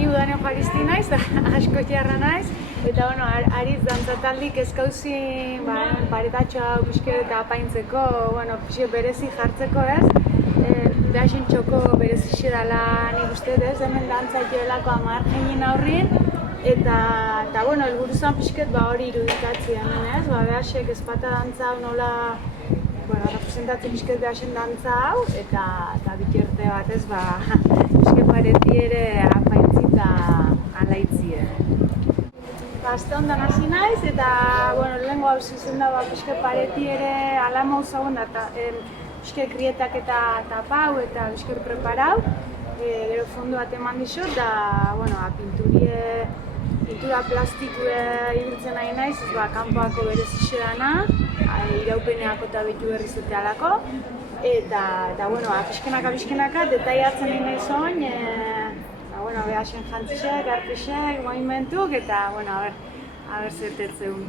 Ni udanean jaristi naiz, da asko jarra naiz, eta bueno, ariz dantzataldik eskauzin paretatxoa pixke eta apaintzeko, bueno, pixke berezi jartzeko ez, behasen txoko berezi dela nik uste ez, hemen dantzatioelako 10 jenin aurrin, eta bueno, helburuzan pixket hori irudikatzea hemen ez, behasek ezpata dantza hau nola, representatzen pixket behasen dantza hau, eta bikerte bat ez, pixke pareti ere apaintzi eta alaitzie. Azte hondan hasi naiz, eta lehenko hau zuzen da pixke pareti ere alama uzagun da, pixke krietak eta tapau eta pixke preparau, gero fondo bat eman dixot, da pintura plastikue ibiltzen nahi naiz, kanpoako berezixe dana, iraupeneako eta betu berrizute alako, eta pixkenaka, detaiatzen nahi nahi zoin, behasen jantzisek, arpesek, movimentuk, eta, aber zertetzeun.